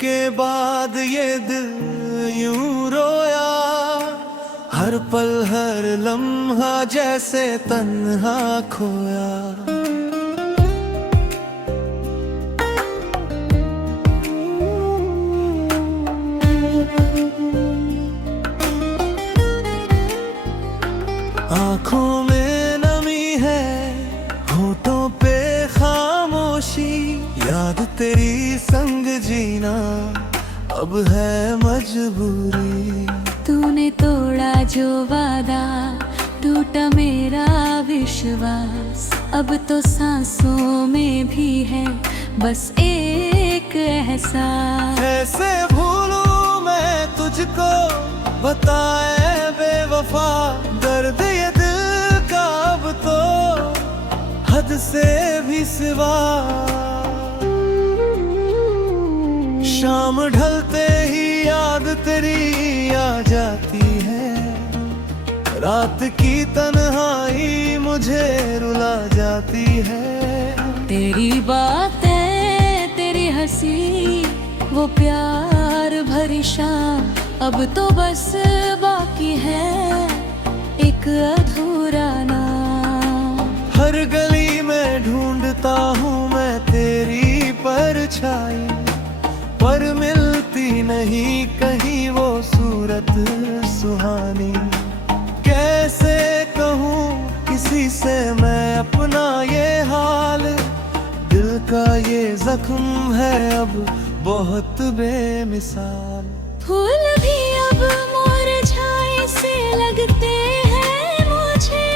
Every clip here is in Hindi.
के बाद ये दिल यूं रोया, हर पल हर लम्हा जैसे तन्हा खोया। आँखों में नमी है, होठों पे खामोशी, याद तेरी संग जीना अब है मजबूरी। तूने तोड़ा जो वादा, टूटा मेरा विश्वास, अब तो सांसों में भी है बस एक एहसास। कैसे भूलूं मैं तुझको, बताए बेवफा, दर्द ये दिल का अब तो हद से भी सिवा। शाम ढलते ही याद तेरी आ जाती है, रात की तन्हाई मुझे रुला जाती है। तेरी बातें, तेरी हंसी, वो प्यार भरी शाम, अब तो बस बाकी है एक अधूरा नाम। हर गली में ढूंढता हूँ मैं तेरी परछाई, पर मिलती नहीं कहीं वो सूरत सुहानी। कैसे कहूँ किसी से मैं अपना ये हाल, दिल का ये जख्म है अब बहुत बेमिसाल। फूल भी अब मुरझाए से लगते हैं मुझे,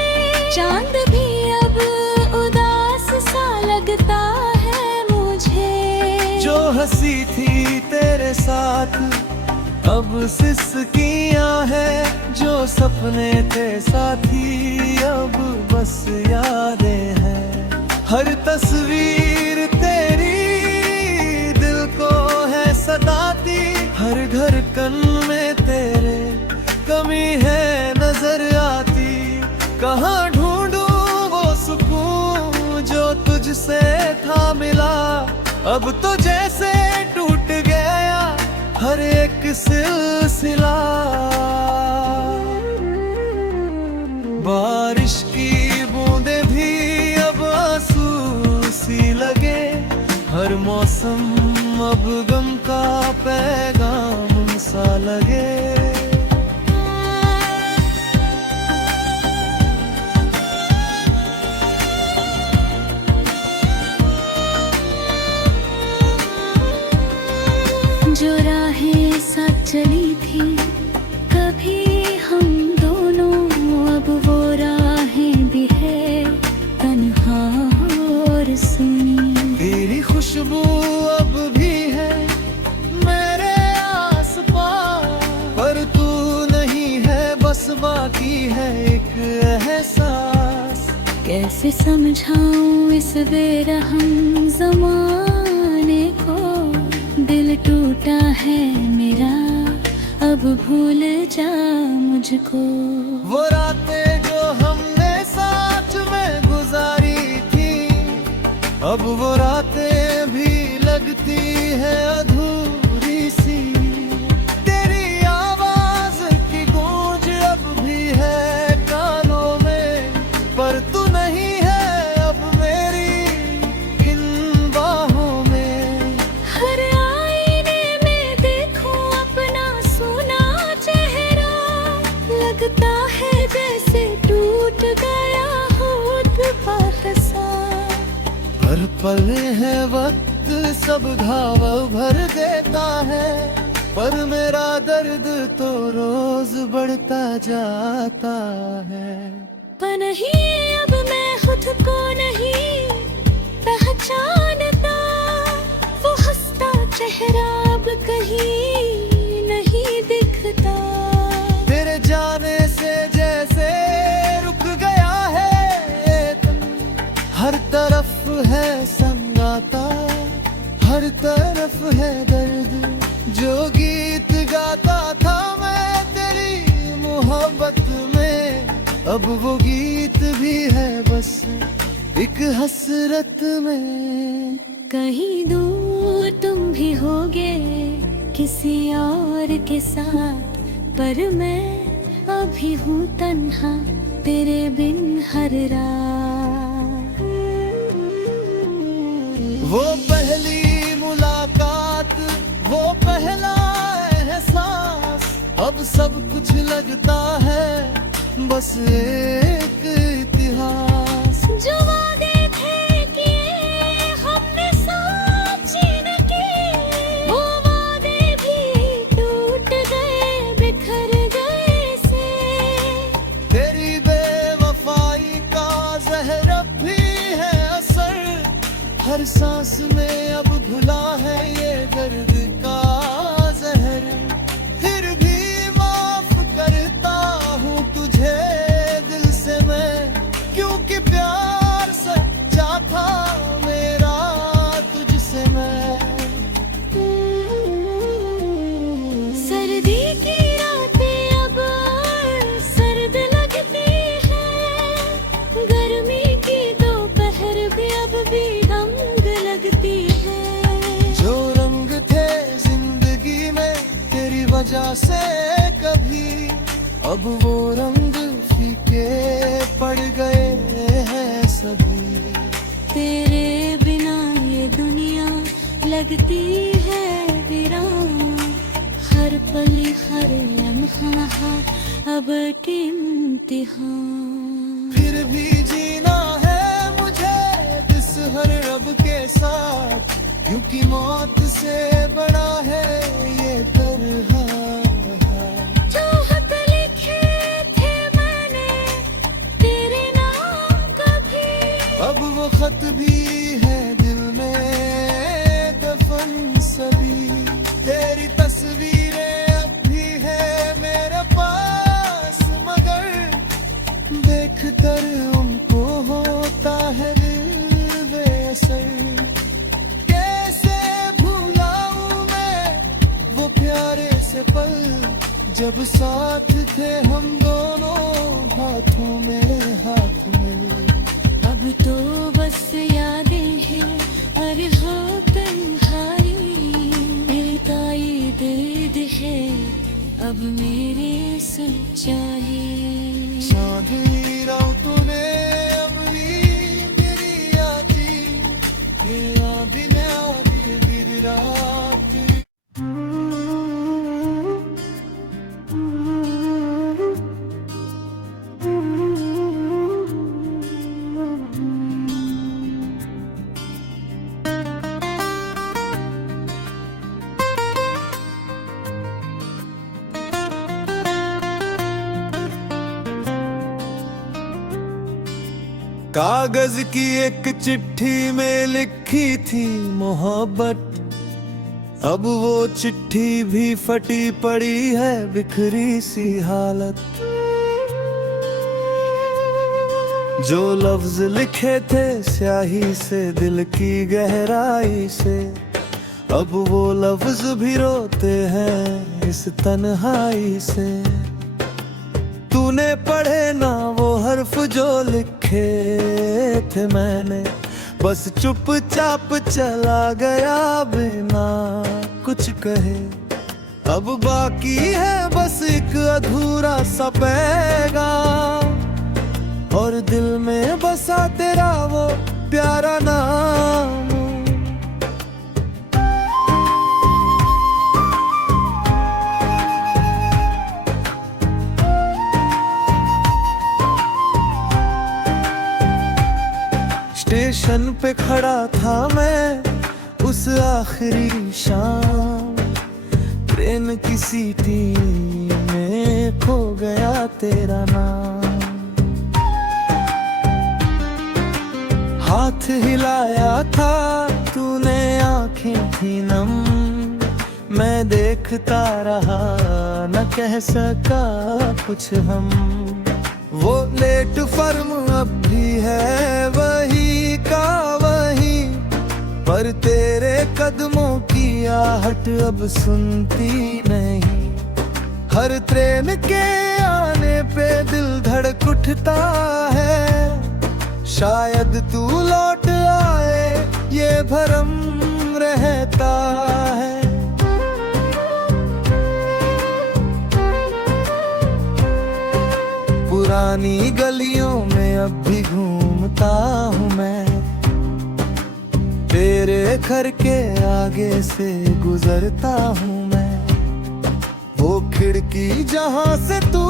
चांद भी अब उदास सा लगता है मुझे। जो हंसी थी तेरे साथ अब सिसकियां हैं, जो सपने थे साथी अब बस यादें हैं। हर तस्वीर तेरी दिल को है सताती, हर घर कन में तेरे कमी है नजर आती। कहाँ ढूंढूं वो सुकून जो तुझसे था मिला, अब तो जैसे टूट गया हर एक सिलसिला। बारिश की बूंदें भी अब आंसू सी लगे, हर मौसम अब गम का पैगाम सा लगे। जो राहें साथ चली थी कभी हम दोनों, अब वो राहें भी है तन्हा और सुनी। तेरी खुशबू अब भी है मेरे आस-पास, पर तू नहीं है बस बाकी है एक एहसास। कैसे समझाऊं इस बेरहम ज़माने को, दिल टूटा है मेरा अब भूल जा मुझको। वो रातें जो हमने साथ में गुजारी थी, अब वो रातें भी लगती है अधूरी सी। तेरी आवाज की गूंज अब भी है कानों में, पर तू नहीं है अब मेरी इन बाहों में। हर आईने में देखूं अपना सुना चेहरा, लगता है जैसे टूट गया हो बाहसा। हर पल है वक्त सब घाव भर देता है, पर मेरा दर्द तो रोज बढ़ता जाता है। पर नहीं अब मैं खुद को नहीं पहचानता, वो हंसता चेहरा अब कहीं नहीं दिखता। तेरे जाने से जैसे रुक गया है तन, हर तरफ है संगाता, हर तरफ है दर्द। जो गीत गाता था मैं तेरी मोहब्बत में, अब वो गीत भी है बस एक हसरत में। कहीं दूर तुम भी होगे किसी और के साथ, पर मैं अभी हूँ तन्हा तेरे बिन हर रात। वो पहली मुलाकात, वो पहला एहसास, अब सब कुछ लगता है बस एक इतिहास। जो वादे थे किए हमने साथ जीने के, वो वादे भी टूट गए बिखर गए से। तेरी बेवफाई का जहर अब भी है असर, हर सांस में अब घुला है ये दर्द का जहर। फिर भी माफ करता हूँ तुझे दिल से मैं, क्योंकि प्यार सच्चा था मेरा तुझसे मैं। सर्दी की रातें अब सर्द लगती हैं, गर्मी की दोपहर भी अब भी तंग लगती है। जो रंग थे जिंदगी में तेरी वजह से कभी, अब वो रंग फीके पड़ गए हैं सभी। तेरे बिना ये दुनिया लगती है वीरान, हर पल हर लम्हा अब एक इम्तिहान। फिर भी जीना है मुझे इस हर रब के साथ, क्योंकि मौत से बड़ा है ये तरह। जो खत लिखे थे मैंने तेरे नाम कभी, अब वो खत भी है दिल में दफन सभी। तेरी तस्वीरें अब भी है मेरे पास, मगर देख कर उनको होता है दिल बेअसर। कैसे भुलाऊं मैं वो प्यारे से पल, जब साथ थे हम दोनों हाथों में हाथ मिल। अब तो बस यादें हैं और हो तन्हाई, बेताई दर्द है अब मेरे सच्चाई। चांदनी रातों ने अमरी मेरी आती, मेरा बिना मेरी रात। कागज की एक चिट्ठी में लिखी थी मोहब्बत, अब वो चिट्ठी भी फटी पड़ी है बिखरी सी हालत। जो लफ्ज लिखे थे स्याही से दिल की गहराई से, अब वो लफ्ज भी रोते हैं इस तन्हाई से। तूने पढ़े ना वो हर्फ जो लिखे थे मैंने, बस चुपचाप चला गया बिना कुछ कहे। अब बाकी है बस एक अधूरा सा पैगाम, और दिल में बसा तेरा वो प्यारा नाम। स्टेशन पे खड़ा था मैं उस आखिरी शाम, ट्रेन की सीटी में खो गया तेरा नाम। हाथ हिलाया था तूने, आंखें थी नम, मैं देखता रहा न कह सका कुछ हम। वो प्लेटफॉर्म अब भी है वही का वही, पर तेरे कदमों की आहट अब सुनती नहीं। हर ट्रेन के आने पे दिल धड़क उठता है, शायद तू लौट आए ये भरम रहता है। पुरानी गलियों में अब भी घूमता हूँ मैं, तेरे घर के आगे से गुजरता हूँ मैं। वो खिड़की जहाँ से तू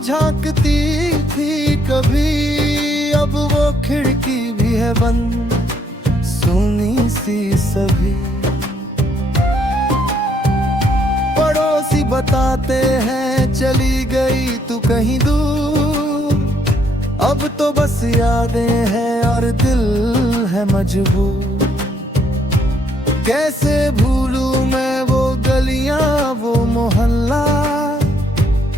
झांकती थी कभी, अब वो खिड़की भी है बंद, सुनी सी सभी। पड़ोसी बताते हैं चली गई तू कहीं दूर, अब तो बस यादें हैं और दिल है मजबूर। कैसे भूलूं मैं वो गलियां वो मोहल्ला,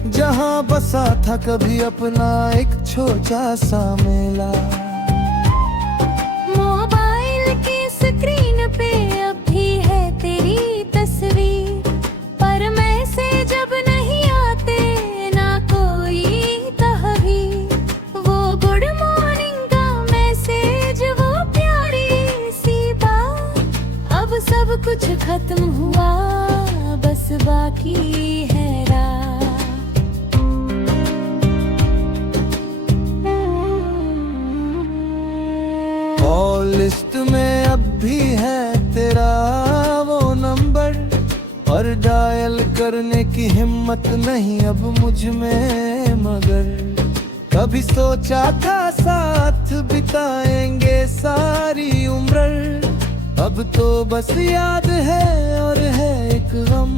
जहां बसा था कभी अपना एक छोटा सा मेला। मोबाइल की स्क्रीन पे अब भी है तेरी तस्वीर, पर मैसेज अब नहीं आते ना कोई तहवीर। वो गुड मॉर्निंग का मैसेज, वो प्यारी सी बात, अब सब कुछ खत्म हुआ, बस बाकी है रात। और लिस्ट में अब भी है तेरा वो नंबर, और डायल करने की हिम्मत नहीं अब मुझ में। मगर कभी सोचा था साथ बिताएंगे सारी उम्र, अब तो बस याद है और है एक गम।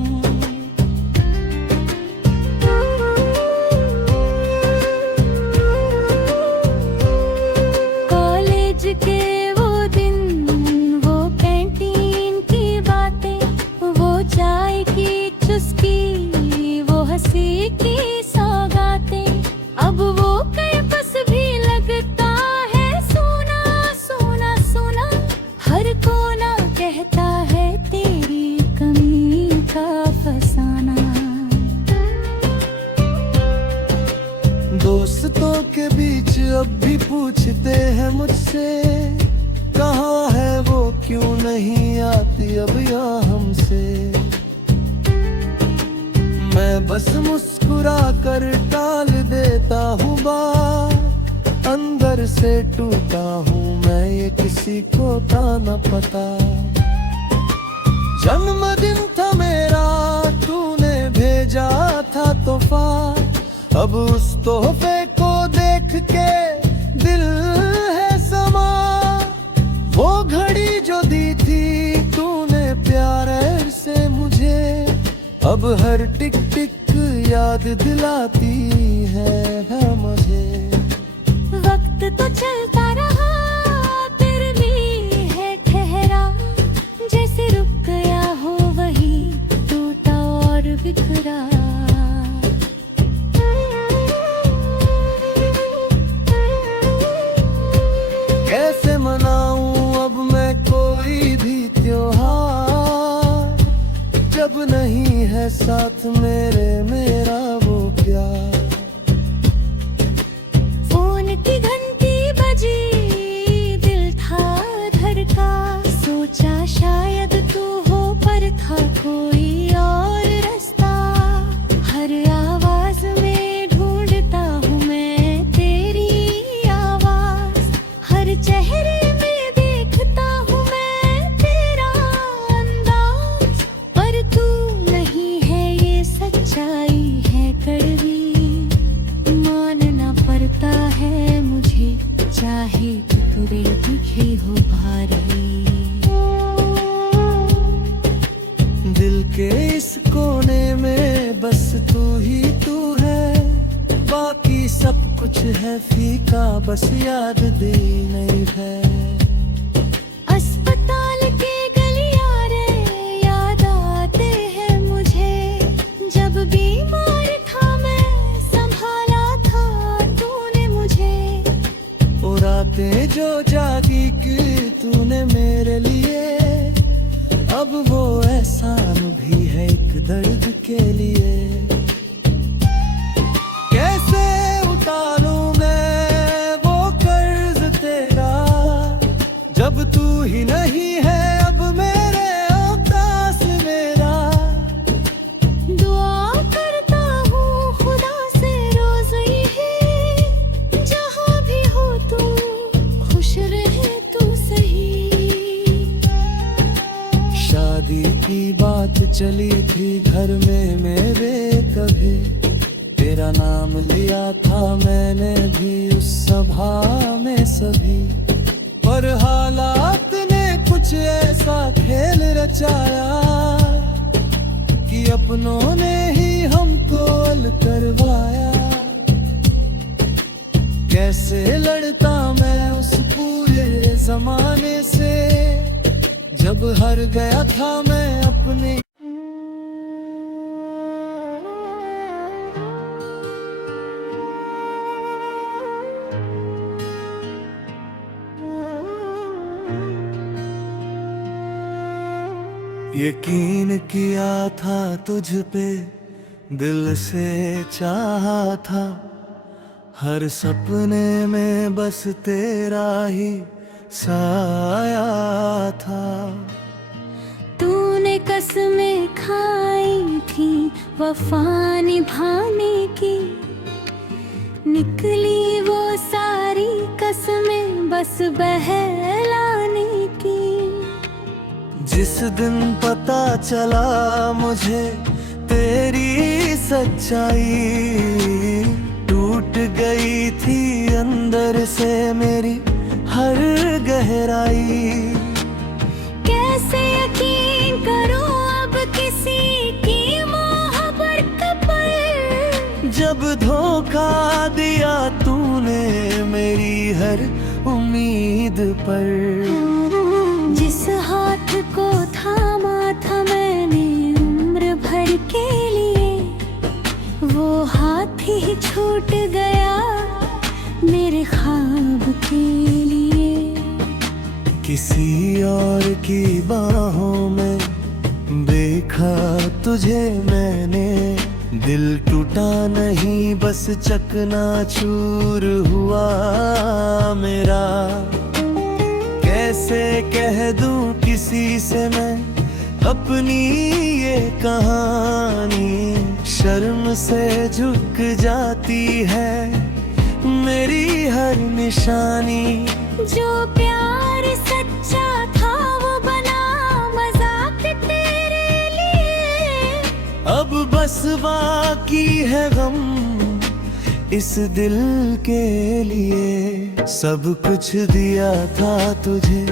कॉलेज के वो दिन, वो कैंटीन की बातें, वो चाय की चुस्की, वो हंसी की सौगातें, अब वो कैंपस भी लगता है सोना सोना सोना। हर कोना कहता है तेरी कमी का फसाना। दोस्तों के बीच अब भी पूछते हैं मुझसे, कहाँ है वो, क्यों नहीं आती अब यहाँ हमसे। मैं बस मुस्कुरा कर टाल देता हूँ बात, अंदर से टूटा हूँ मैं, ये किसी को था न पता। जन्मदिन था मेरा, तूने भेजा था तोहफा, अब उस तोहफे को देख के दिल है समा। वो घड़ी जो दी थी तूने प्यार से मुझे, अब हर टिक टिक याद दिलाती है मुझे। वक्त तो चलता रहा, फिर भी है ठहरा, जैसे रुक गया हो वही टूटा और बिखरा। कैसे मनाऊं अब मैं कोई भी त्योहार, जब नहीं है साथ मेरे मेरा वो प्यार। फोन की घंटी बजी, दिल था धड़का, सोचा शायद तू हो, पर था कोई और रास्ता। हर आवाज में ढूंढता हूँ मैं तेरी आवाज, हर चेहरे में देखता हूँ मैं तेरा अंदाज। पर तू नहीं है, ये सच्चाई है कड़वी, मानना पड़ता है मुझे, चाहे टुकड़े दिखे हो भारी। दिल के इस कोने में बस तू ही तू है, बाकी सब कुछ है फीका, बस याद दी नहीं है। अस्पताल के गलियारे याद आते हैं मुझे, जब बीमार था मैं संभाला था तूने मुझे। वो रातें जो जागी कि तूने मेरे लिए, अब वो एहसान भी है एक दर्द के लिए। कैसे उतारूं मैं वो कर्ज तेरा, डाली थी घर में मेरे कभी, तेरा नाम लिया था मैंने भी उस सभा में सभी। पर हालात ने कुछ ऐसा खेल रचाया कि अपनों ने ही हमको अल करवाया। कैसे लड़ता मैं उस पूरे जमाने से, जब हार गया था मैं अपने। यकीन किया था तुझ पे, दिल से चाहा था, हर सपने में बस तेरा ही साया था। तूने कसमें खाई थी वफा निभाने की, निकली वो सारी कसमें बस बहलाने की। जिस दिन पता चला मुझे तेरी सच्चाई, टूट गई थी अंदर से मेरी हर गहराई। कैसे यकीन करूं अब किसी की मोहब्बत पर, जब धोखा दिया तूने मेरी हर उम्मीद पर। जिस हाथ को थामा था मैंने उम्र भर के लिए, वो हाथ ही छूट गया मेरे ख्वाब के लिए। किसी और की बाहों में देखा तुझे मैंने, दिल टूटा नहीं बस चकनाचूर हुआ मेरा। कैसे कह दूं किसी से मैं अपनी ये कहानी, शर्म से झुक जाती है मेरी हर निशानी। जो प्यार सच्चा था वो बना मजाक तेरे लिए, अब बस बाकी है गम इस दिल के लिए। सब कुछ दिया था तुझे,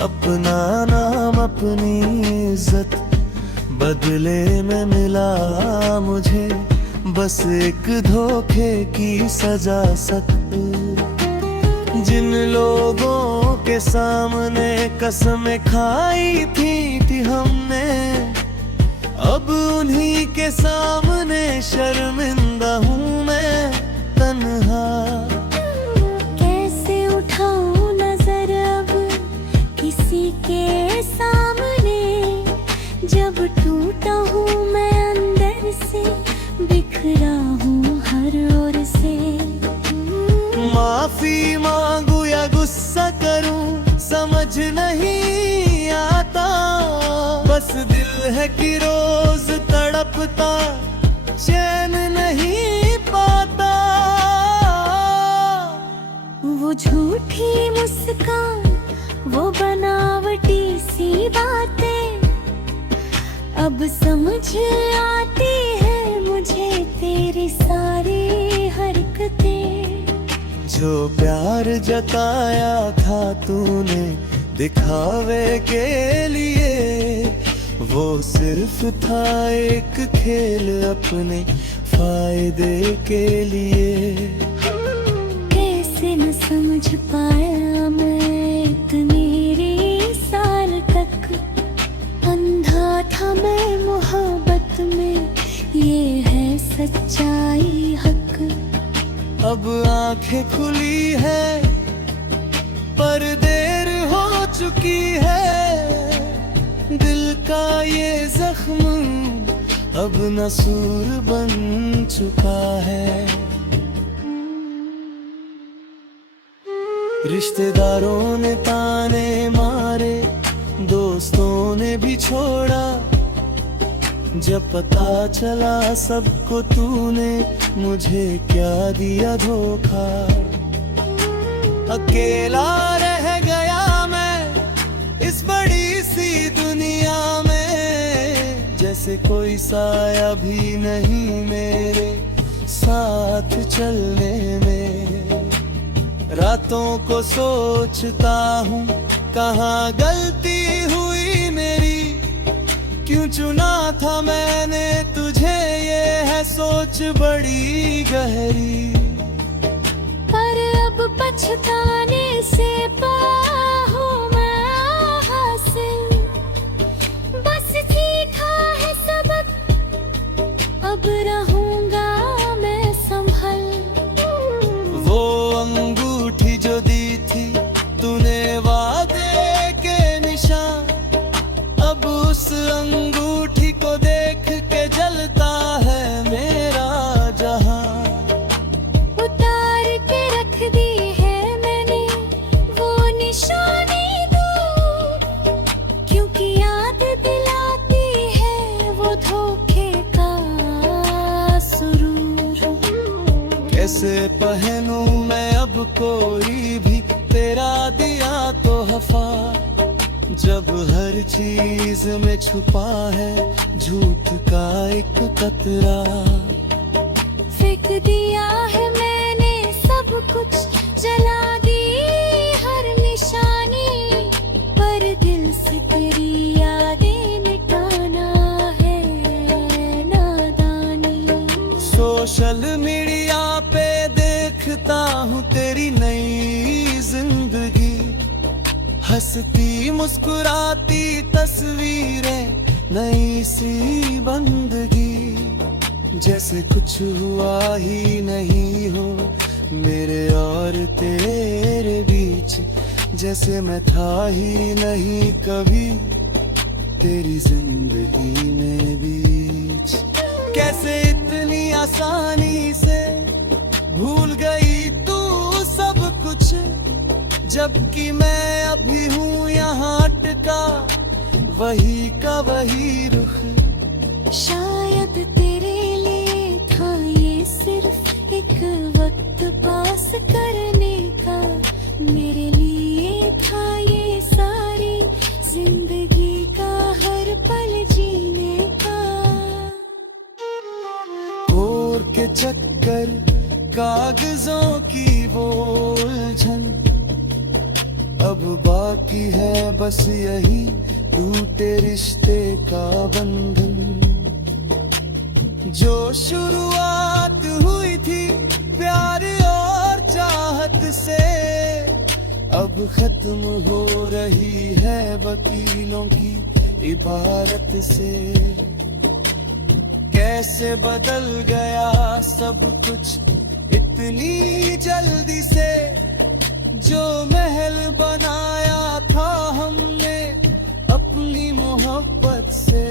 अपना नाम अपनी इज्जत, बदले में मिला मुझे बस एक धोखे की सजा। सख्त जिन लोगों के सामने कसमें खाई थी हमने, अब उन्हीं के सामने शर्मिंदा हूँ मैं तन्हा। कैसे उठाऊं नजर अब किसी के सामने, जब टूटा हूँ मैं अंदर से, बिखरा हूँ हर ओर से। माफी मांगू या गुस्सा करूं समझ नहीं आता, बस दिल है कि रोज तड़पता चैन नहीं पाता। वो झूठी मुस्कान, वो बनावटी सी बातें, अब समझ आती है मुझे तेरी सारी हरकतें। जो प्यार जताया था तूने दिखावे के लिए, वो सिर्फ था एक खेल अपने फायदे के लिए। कैसे न समझ पाया मैं इतनी साल तक, अंधा था मैं मोहब्बत में, ये है सच्चाई हक। अब आंखें खुली है पर देर हो चुकी है, दिल का ये जख्म अब नसूर बन चुका है। रिश्तेदारों ने ताने मारे, दोस्तों ने भी छोड़ा, जब पता चला सबको तूने मुझे क्या दिया धोखा। अकेला रह गया मैं इस बड़ी सी दुनिया में, जैसे जैसे कोई साया भी नहीं मेरे साथ चलने में। रातों को सोचता हूँ कहाँ गलती हुई मेरी, क्यों चुना था मैंने तुझे, ये है सोच बड़ी गहरी। पर अब पछताने से पाहूं मैं हासिल, बस सीखा है सबक, अब रहूंगा मैं संभल। वो अंगूठी जो दी थी तूने वादे के निशान, अब उस अंगूठी को देख के जलता है मेरा जहां। उतार के रख दी है मैंने वो निशानी दूर, क्योंकि याद दिलाती है वो धोखे का सुरूर। कैसे पहनूं मैं अब कोई भी तेरा दिया तोहफा, जब हर चीज में छुपा है झूठ का एक कतरा। फेंक दिया है मैंने सब कुछ, जला दी हर निशानी, पर दिल से तेरी यादें मिटाना है नादानी। सोशल मीडिया पे देखता हूँ तेरी नई जिंदगी, हंसती मुस्कुराती तस्वीरें, नई सी बंदगी। जैसे कुछ हुआ ही नहीं हो मेरे और तेरे बीच, जैसे मैं था ही नहीं कभी तेरी जिंदगी में बीच। कैसे इतनी आसानी से भूल गई तू सब कुछ, जबकि मैं अभी हूँ यहाँ अटका वही का वही रुख। शायद तेरे लिए था ये सिर्फ एक वक्त पास करने का, मेरे लिए था ये सारी जिंदगी का हर पल जीने का। और के चक्कर कागजों की वो उलझन, अब बाकी है बस यही टूटे रिश्ते का बंधन। जो शुरुआत हुई थी प्यार और चाहत से, अब खत्म हो रही है वकीलों की इबारत से। कैसे बदल गया सब कुछ इतनी जल्दी से, जो महल बनाया था हमने अपनी मोहब्बत से।